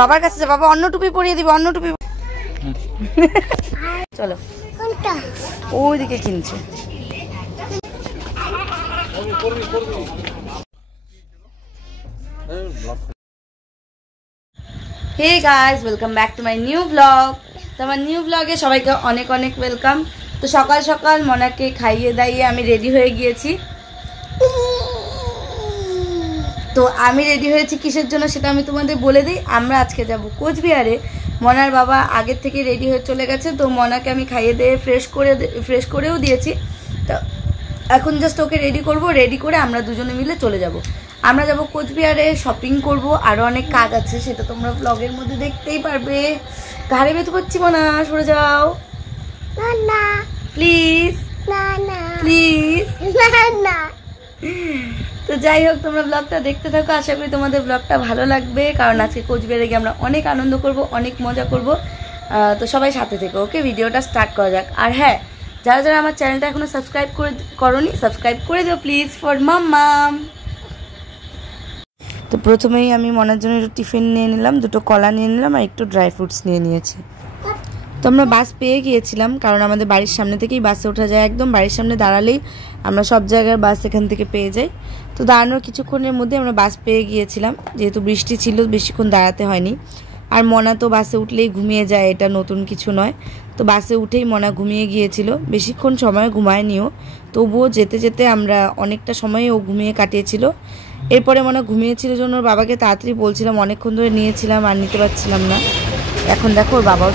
বাবার কাছে বাবা অন্য টুপি পরিয়ে দিবে, অন্য টুপি। চলো ওইদিকে কিনছে। Hey guys, welcome back to my new blog. তো আমার নিউ ব্লগে সবাইকে অনেক অনেক ওয়েলকাম। তো সকাল সকাল মনাকে খাইয়ে দাইয়ে আমি রেডি হয়ে গিয়েছি। তো আমি রেডি হয়েছি কিসের জন্য সেটা আমি তোমাদের বলে দিই। আমরা আজকে যাব কোচবিহারে। মনার বাবা আগের থেকে রেডি হয়ে চলে গেছে। তো মনাকে আমি খাইয়ে দিয়ে ফ্রেশ করেও দিয়েছি। তো এখন জাস্ট ওকে রেডি করব, রেডি করে আমরা দুজনে মিলে চলে যাব। আমরা যাব কোচবিহারে, শপিং করব, আরও অনেক কাজ আছে, সেটা তোমরা ব্লগের মধ্যে দেখতেই পারবে। ঘাড়ে বেঁধে পড়ছি মনা, সরে যাও না প্লিজ, না না প্লিজ, না না। তো যাই হোক, তোমরা ব্লগটা দেখতে থাকো। আশা করি তোমাদের ব্লগটা ভালো লাগবে, কারণ আজকে কোচবিহারে গিয়ে আমরা অনেক আনন্দ করব, অনেক মজা করব। তো সবাই সাথে থেকো, ওকে? ভিডিওটা স্টার্ট করা যাক। আর হ্যাঁ, যারা যারা আমার চ্যানেলটা এখনো সাবস্ক্রাইব করোনি, সাবস্ক্রাইব করে দিও প্লিজ, ফর মাম্মাম। তো প্রথমেই আমি মনের জন্য একটু টিফিন নিয়ে নিলাম, দুটো কলা নিয়ে নিলাম আর একটু ড্রাই ফ্রুটস নিয়ে নিয়েছি। তো আমরা বাস পেয়ে গিয়েছিলাম, কারণ আমাদের বাড়ির সামনে থেকেই বাসে ওঠা যায়। একদম বাড়ির সামনে দাঁড়ালেই আমরা সব জায়গার বাস এখান থেকে পেয়ে যাই। তো দাঁড়ানোর কিছুক্ষণের মধ্যে আমরা বাস পেয়ে গিয়েছিলাম। যেহেতু বৃষ্টি ছিল, বেশিক্ষণ দাঁড়াতে হয়নি। আর মনা তো বাসে উঠলেই ঘুমিয়ে যায়, এটা নতুন কিছু নয়। তো বাসে উঠেই মনা ঘুমিয়ে গিয়েছিল, বেশিক্ষণ সময় ঘুমায়নিও। তবুও যেতে যেতে আমরা অনেকটা সময় ও ঘুমিয়ে কাটিয়েছিল। এরপরে মনে ঘুমিয়েছিল জন্য ওর বাবাকে তাড়াতাড়ি বলছিলাম, অনেকক্ষণ ধরে নিয়েছিলাম আর নিতে পারছিলাম না। এখন দেখো ওর বাবাও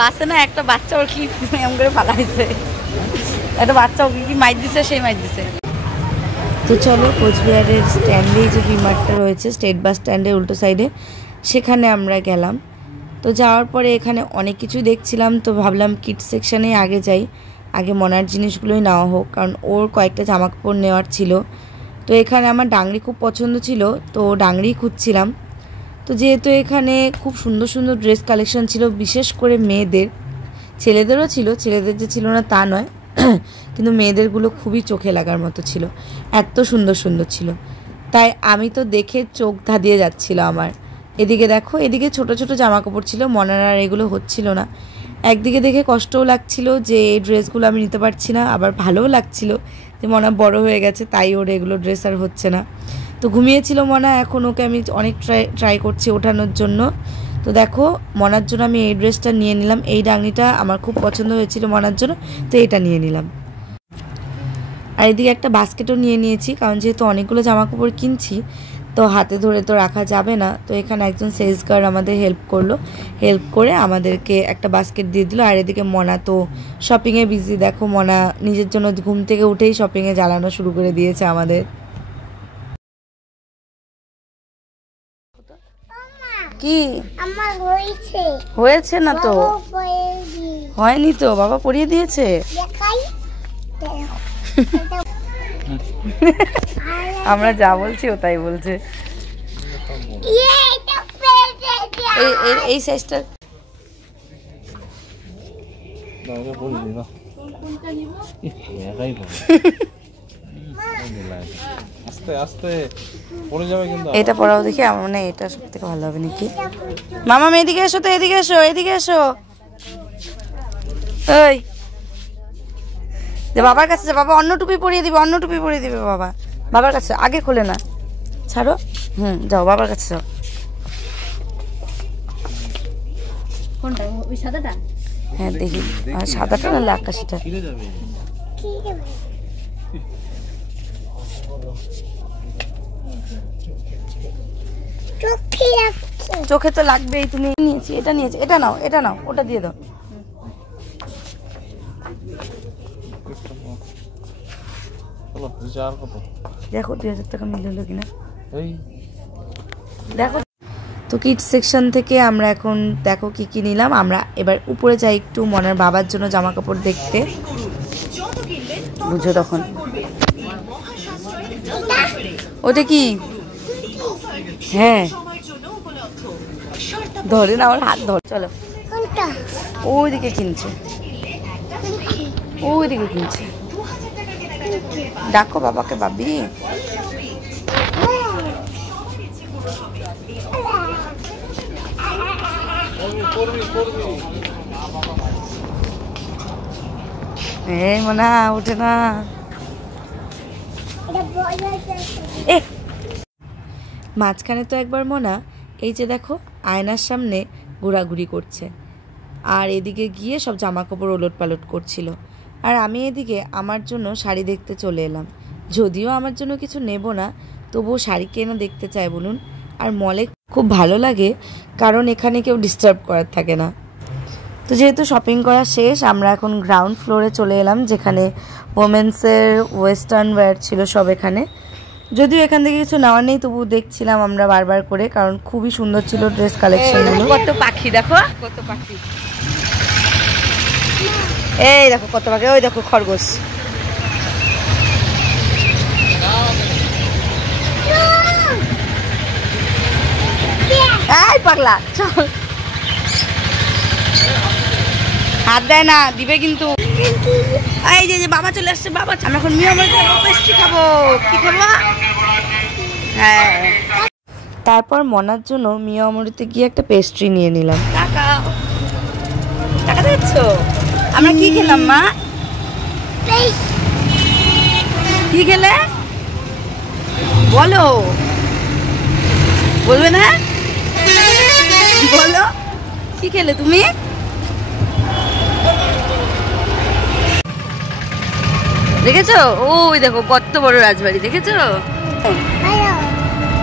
বাসে না একটা বাচ্চা ওর কি এমন করে ফালা হয়েছে, একটা বাচ্চা ওকে কি মাইর দিছে, সেই মাইর দিছে। তো চলো, কোচবিহারের স্ট্যান্ডে যে ভিমার্টটা রয়েছে, স্টেট বাস স্ট্যান্ডের উল্টো সাইডে, সেখানে আমরা গেলাম। তো যাওয়ার পরে এখানে অনেক কিছুই দেখছিলাম। তো ভাবলাম কিডস সেকশানে আগে যাই, আগে মনার জিনিসগুলোই নেওয়া হোক, কারণ ওর কয়েকটা জামাকাপড় নেওয়ার ছিল। তো এখানে আমার ডাংরি খুব পছন্দ ছিল, তো ডাংরি খুঁজছিলাম। তো যেহেতু এখানে খুব সুন্দর সুন্দর ড্রেস কালেকশন ছিল, বিশেষ করে মেয়েদের, ছেলেদেরও ছিল, ছেলেদের যে ছিল না তা নয়, কিন্তু মেয়েদেরগুলো খুবই চোখে লাগার মতো ছিল, এত সুন্দর সুন্দর ছিল। তাই আমি তো দেখে চোখ ধাঁধিয়ে যাচ্ছিল আমার। এদিকে দেখো, এদিকে ছোট ছোট জামা কাপড় ছিল, মনার আর এগুলো হচ্ছিল না। একদিকে দেখে কষ্টও লাগছিল যে এই ড্রেসগুলো আমি নিতে পারছি না, আবার ভালোও লাগছিল যে মনা বড় হয়ে গেছে, তাই ওর এগুলো ড্রেস আর হচ্ছে না। তো ঘুমিয়েছিল মনা, এখন ওকে আমি অনেক ট্রাই করছি ওঠানোর জন্য। তো দেখো, মনার জন্য আমি এই ড্রেসটা নিয়ে নিলাম। এই ডাংনিটা আমার খুব পছন্দ হয়েছিল মনার জন্য, তো এটা নিয়ে নিলাম। আর এদিকে একটা বাস্কেটও নিয়ে নিয়েছি, কারণ যেহেতু অনেকগুলো জামা কাপড় কিনছি, তো হাতে ধরে তো রাখা যাবে না। তো এখানে একজন সেলস গার্ড আমাদের হেল্প করলো, হেল্প করে আমাদেরকে একটা বাস্কেট দিয়ে দিল। আর এদিকে মনা তো শপিংয়ে বিজি। দেখো, মনা নিজের জন্য ঘুম থেকে উঠেই শপিংয়ে জ্বালানো শুরু করে দিয়েছে আমাদের। কি আমার হয়েছে না? তো হয়নি তো, বাবা পরিয়ে দিয়েছে। আমরা যা বলছি ও তাই বলছে। এই সাইজটা এটা পরাও দেখি, আমার মনে হয় এটা সব থেকে ভালো হবে নাকি। মামা এদিকে এসো, তো এদিকে এসো, এদিকে এসো। ওই বাবার কাছে বাবা অন্য টুপি পরিয়ে দিবে, অন্য টুপি পরিয়ে দিবে বাবা। বাবার কাছে আগে খোলে না, ছাড়ো। যাও বাবার কাছে যাও। কোনটা? ওই সাদাটা? হ্যাঁ দেখি, সাদাটা নাহলে আকাশিটা। চোখে তো লাগবেই। তুমি নিয়েছি, এটা নিয়েছি, এটা নাও, এটা নাও, ওটা দিয়ে দাও। দেখো 2000 টাকা মিললো কিনা দেখো। তো কিডস সেকশন থেকে আমরা এখন দেখো কি কি নিলাম। আমরা এবার উপরে যাই একটু মনার বাবার জন্য জামা কাপড় দেখতে, বুঝো তখন। ওটা কি? হ্যাঁ ধরে না, আমার হাত ধর। চলো, ওইদিকে কিনছে, ওইদিকে কিনছে। ডাকো বাবাকে, বাবি। এই মনা উঠে না। মাঝখানে তো একবার মনা এই যে দেখো আয়নার সামনে ঘোরাঘুরি করছে, আর এদিকে গিয়ে সব জামা কাপড় ওলট পালট করছিল, আর আমি এদিকে আমার জন্য শাড়ি দেখতে চলে এলাম। যদিও আমার জন্য কিছু নেব না, তবুও শাড়ি কেন দেখতে চাই বলুন। আর মলে খুব ভালো লাগে কারণ এখানে কেউ ডিস্টার্ব করার থাকে না। তো যেহেতু শপিং করা শেষ, আমরা এখন গ্রাউন্ড ফ্লোরে চলে এলাম, যেখানে ওমেন্সের ওয়েস্টার্ন ওয়্যার ছিল সব এখানে। যদিও এখান থেকে কিছু নেওয়ার নেই, তবু দেখছিলাম আমরা বারবার করে, কারণ খুবই সুন্দর ছিল ড্রেস কালেকশনগুলো। কত পাখি দেখো, কত পাখি, এই দেখো কত পাখি, ওই দেখো খরগোশ। এই পাগলা চল, হাত দেয় না, দিবে কিন্তু। এই যে বাবা চলে আসছে, বাবা আমি এখন পেস্ট্রি খাবো। কি খাবো? হ্যাঁ, তারপর মনার জন্য মিয়া অমৃতে গিয়ে একটা পেস্ট্রি নিয়ে নিলাম। টাকা টাকা দিচ্ছ? আমরা কি খেলাম মা? কি খেলে বলো, বলবে না? বলো কি খেলে তুমি? দেখেছো? ওই দেখো কত বড় রাজবাড়ি, দেখেছো?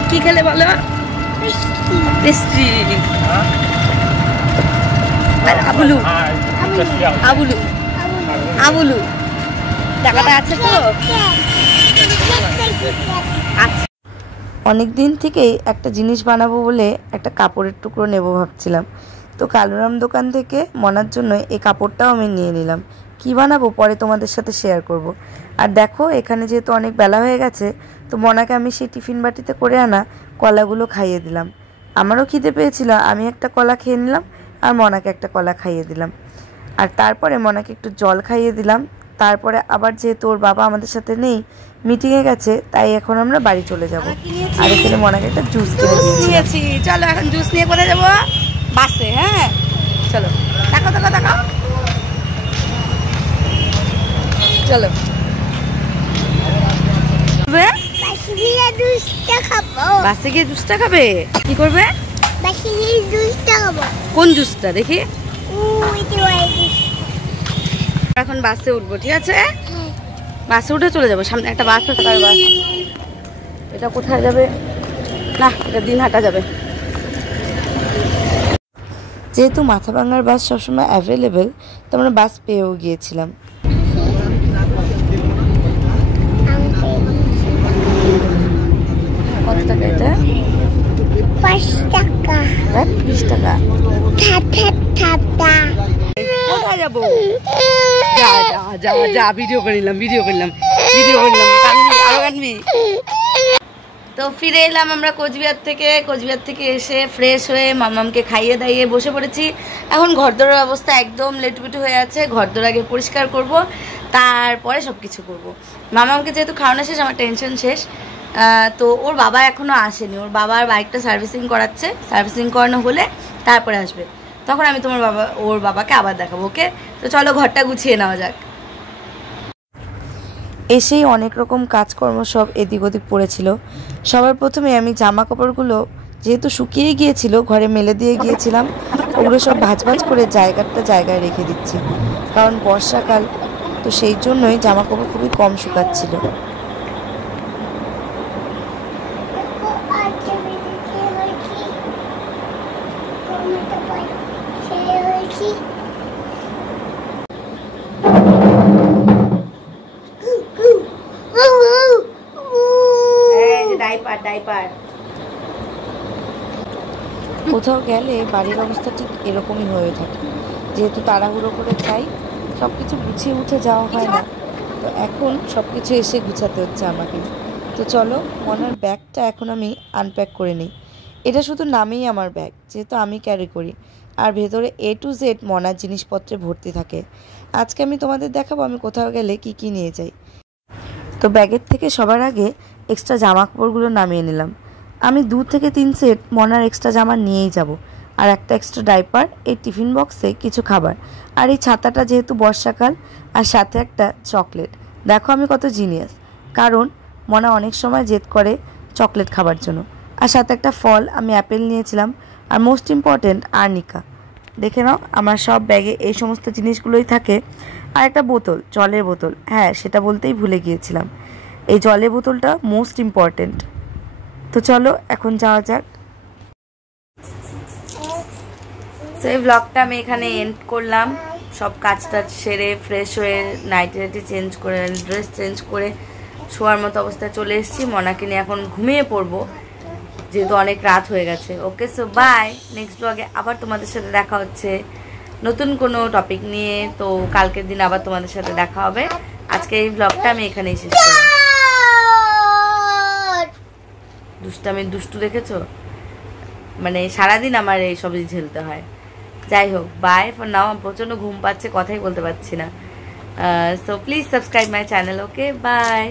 কি খেলে বলো? পেস্ট্রি। আবুলু আবুলু আবুলু, টাকাটা আছে তো? আচ্ছা, অনেকদিন থেকেই একটা জিনিস বানাবো বলে একটা কাপড়ের টুকরো নেব ভাবছিলাম। তো কালুরাম দোকান থেকে মনার জন্য এই কাপড়টাও আমি নিয়ে নিলাম। কি বানাবো পরে তোমাদের সাথে শেয়ার করব। আর দেখো এখানে যেহেতু অনেক বেলা হয়ে গেছে, তো মনাকে আমি সেই টিফিন বাটিতে করে আনা কলাগুলো খাইয়ে দিলাম। আমারও খিদে পেয়েছিল, আমি একটা কলা খেয়ে নিলাম আর মনাকে একটা কলা খাইয়ে দিলাম। আর তারপরে মনাকে একটু জল খাইয়ে দিলাম। তারপরে আবার যেহেতু ওর বাবা আমাদের সাথে নেই, মিটিংয়ে গেছে, তাই এখন আমরা বাড়ি চলে যাব। আর এখানে মনাকে একটা জুস নিয়েছি। চলো এখন জুস নিয়ে কোথায় যাবো? বাসে। হ্যাঁ চলো, দেখো দেখো দেখো, চলো। বাসে গিয়ে জুসটা খাবে? কি করবে? কোন জুসটা দেখি? এখন বাসে উঠবো, ঠিক আছে? বাসে উঠে চলে যাবো। সামনে একটা বাস আছে, বাস। এটা কোথায় যাবে? না, এটা দিনহাটা যাবে। যেহেতু মাথাভাঙার বাস সবসময় অ্যাভেলেবেল, তো আমরা বাস পেয়েও গিয়েছিলাম। কত টাকা এটা? 5 টাকা। 20 টাকা। কোথায় যাবো? যা যা যা যা, ভিডিও করে নিলাম, ভিডিও করলাম, ভিডিও করলাম। আরো কানবি? তো ফিরে এলাম আমরা কোচবিহার থেকে এসে ফ্রেশ হয়ে মামামকে খাইয়ে দাইয়ে বসে পড়েছি। এখন ঘরদোরের অবস্থা একদম লেটুপিটু হয়ে আছে। ঘরদোর আগে পরিষ্কার করব, তারপরে সব কিছু করবো। মামামকে যেহেতু খাওয়ানো শেষ, আমার টেনশন শেষ। তো ওর বাবা এখনও আসেনি, ওর বাবার বাইকটা সার্ভিসিং করাচ্ছে। সার্ভিসিং করানো হলে তারপরে আসবে, তখন আমি ওর বাবাকে আবার দেখাবো। ওকে, তো চলো ঘরটা গুছিয়ে নেওয়া যাক। এসেই অনেক রকম কাজকর্ম সব এদিক ওদিক পড়েছিল। সবার প্রথমে আমি জামা কাপড়গুলো যেহেতু শুকিয়ে গিয়েছিল, ঘরে মেলে দিয়ে গিয়েছিলাম, ওগুলো সব ভাঁজ করে জায়গায় রেখে দিচ্ছি, কারণ বর্ষাকাল, তো সেই জন্যই জামা কাপড় খুবই কম শুকাচ্ছিল। কোথাও গেলে বাড়ির অবস্থা ঠিক এরকমই হয়ে থাকে, যেহেতু তাড়াহুড়ো করে যাই, সব কিছু গুছিয়ে উঠে যাওয়া হয় না। তো এখন সব কিছু এসে গুছাতে হচ্ছে আমাকে। তো চলো, মনার ব্যাগটা এখন আমি আনপ্যাক করে নিই। এটা শুধু নামেই আমার ব্যাগ, যেহেতু আমি ক্যারি করি, আর ভেতরে A to Z মনার জিনিসপত্রে ভর্তি থাকে। আজকে আমি তোমাদের দেখাবো আমি কোথাও গেলে কি কি নিয়ে যাই। তো ব্যাগের থেকে সবার আগে এক্সট্রা জামা কাপড়গুলো নামিয়ে নিলাম। আমি 2 থেকে 3 সেট মনার এক্সট্রা জামা নিয়েই যাব, আর একটা এক্সট্রা ডাইপার, এই টিফিন বক্সে কিছু খাবার, আর এই ছাতাটা যেহেতু বর্ষাকাল, আর সাথে একটা চকলেট। দেখো আমি কত জিনিয়াস, কারণ মনা অনেক সময় জেদ করে চকলেট খাবার জন্য। আর সাথে একটা ফল, আমি অ্যাপেল নিয়েছিলাম। আর মোস্ট ইম্পর্টেন্ট আর্নিকা। দেখে নাও আমার সব ব্যাগে এই সমস্ত জিনিসগুলোই থাকে। আর একটা বোতল, জলের বোতল, হ্যাঁ সেটা বলতেই ভুলে গিয়েছিলাম, এই জলের বোতলটা মোস্ট ইম্পর্টেন্ট। তো চলো এখন যাওয়া যাক। তো এই ব্লগটা আমি এখানে এন্ড করলাম। সব কাজটা সেরে ফ্রেশ হয়ে নাইটি চেঞ্জ করে, ড্রেস চেঞ্জ করে শোয়ার মতো অবস্থায় চলে এসেছি। মনাকে নিয়ে এখন ঘুমিয়ে পড়বো, যেহেতু অনেক রাত হয়ে গেছে। ওকে, সো বাই। নেক্সট ব্লগে আবার তোমাদের সাথে দেখা হচ্ছে নতুন কোনো টপিক নিয়ে। তো কালকের দিন আবার তোমাদের সাথে দেখা হবে। আজকে এই ব্লগটা আমি এখানেই শেষ করব। দুষ্টু দেখেছো, মানে সারাদিন আমার এই সবই ঝেলতে হয়। যাই হোক, বাই ফর নাও। প্রচণ্ড ঘুম পাচ্ছে, কথাই বলতে পারছি না। So please subscribe my channel. Okay, by.